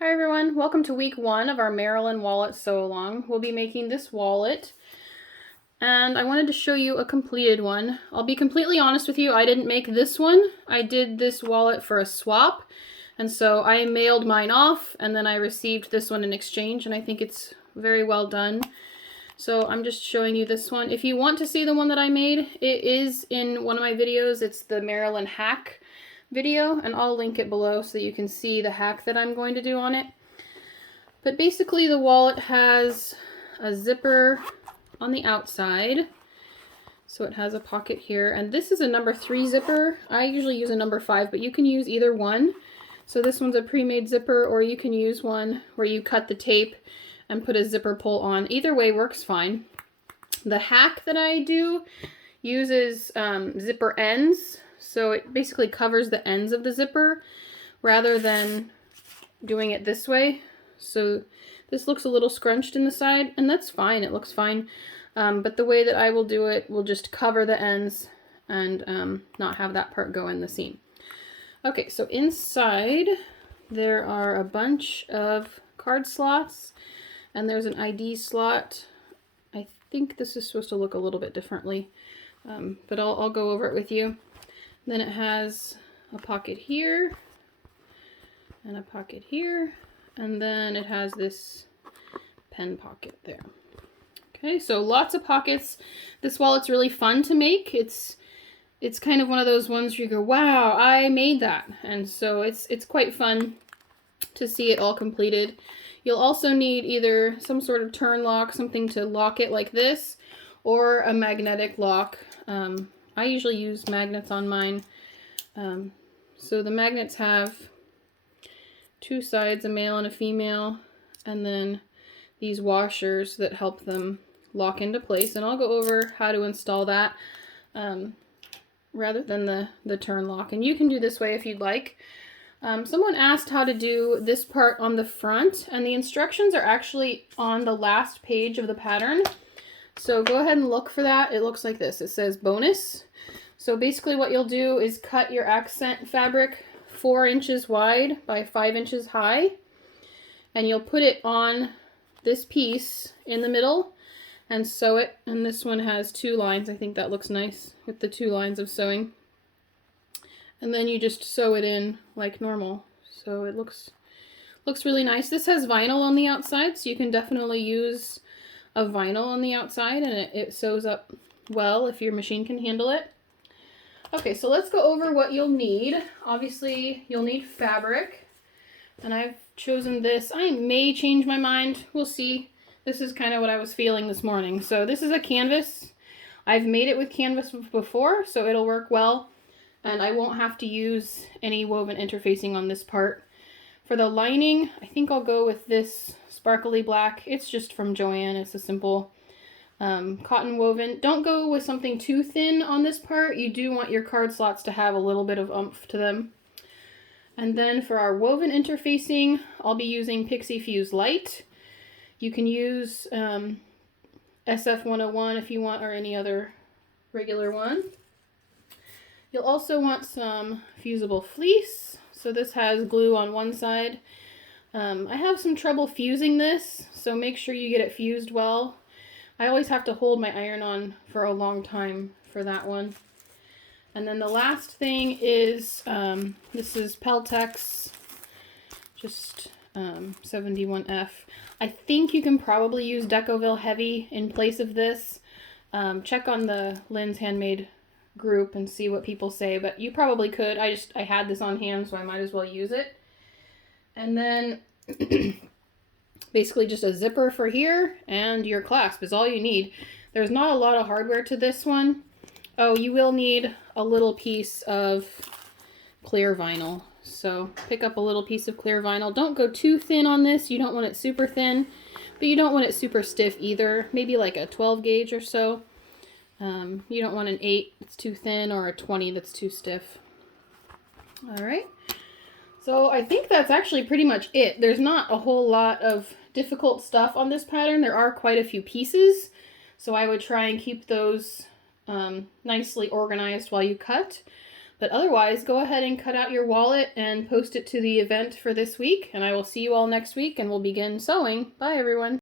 Hi everyone, welcome to week 1 of our Marilyn Wallet sew along. We'll be making this wallet and I wanted to show you a completed one. I'll be completely honest with you, I didn't make this one. I did this wallet for a swap, and so I mailed mine off and then I received this one in exchange, and I think it's very well done. So I'm just showing you this one. If you want to see the one that I made, it is in one of my videos. It's the Marilyn hack video, and I'll link it below so you can see the hack that I'm going to do on it. But basically the wallet has a zipper on the outside, so it has a pocket here, and this is a number 3 zipper. I usually use a number 5, but you can use either one. So this one's a pre-made zipper, or you can use one where you cut the tape and put a zipper pull on. Either way works fine. The hack that I do uses zipper ends, so it basically covers the ends of the zipper rather than doing it this way. So this looks a little scrunched in the side, and that's fine, it looks fine. But the way that I will do it will just cover the ends and not have that part go in the seam. Okay, so inside there are a bunch of card slots, and there's an ID slot. I think this is supposed to look a little bit differently, but I'll go over it with you. Then it has a pocket here and a pocket here, and then it has this pen pocket there. Okay, so lots of pockets. This wallet's really fun to make. It's kind of one of those ones where you go, wow, I made that. And so it's quite fun to see it all completed. You'll also need either some sort of turn lock, something to lock it like this, or a magnetic lock. I usually use magnets on mine. So the magnets have 2 sides, a male and a female, and then these washers that help them lock into place. And I'll go over how to install that rather than the turn lock. And you can do this way if you'd like. Someone asked how to do this part on the front, and the instructions are actually on the last page of the pattern. So go ahead and look for that. It looks like this. It says bonus. So basically what you'll do is cut your accent fabric 4 inches wide by 5 inches high, and you'll put it on this piece in the middle and sew it. And this one has 2 lines. I think that looks nice with the 2 lines of sewing. And then you just sew it in like normal. So it looks really nice. This has vinyl on the outside, so you can definitely use a vinyl on the outside, and it sews up well if your machine can handle it. Okay, so let's go over what you'll need. Obviously, you'll need fabric, and I've chosen this. I may change my mind. We'll see. This is kind of what I was feeling this morning. So this is a canvas. I've made it with canvas before, so it'll work well, and I won't have to use any woven interfacing on this part. For the lining, I think I'll go with this sparkly black. It's just from Joann. It's a simple cotton woven. Don't go with something too thin on this part. You do want your card slots to have a little bit of oomph to them. And then for our woven interfacing, I'll be using Pixie Fuse Light. You can use SF101 if you want, or any other regular one. You'll also want some fusible fleece. So this has glue on one side. I have some trouble fusing this, so make sure you get it fused well. I always have to hold my iron on for a long time for that one. And then the last thing is, this is Peltex, just 71F. I think you can probably use Decoville Heavy in place of this. Check on the Lynn's Handmade group and see what people say, but you probably could. I had this on hand, so I might as well use it. And then basically just a zipper for here, and your clasp is all you need. There's not a lot of hardware to this one. Oh, you will need a little piece of clear vinyl. So pick up a little piece of clear vinyl. Don't go too thin on this. You don't want it super thin, but you don't want it super stiff either. Maybe like a 12 gauge or so. You don't want an 8 that's too thin or a 20 that's too stiff. All right. So I think that's actually pretty much it. There's not a whole lot of difficult stuff on this pattern. There are quite a few pieces, so I would try and keep those nicely organized while you cut. But otherwise, go ahead and cut out your wallet and post it to the event for this week, and I will see you all next week, and we'll begin sewing. Bye, everyone.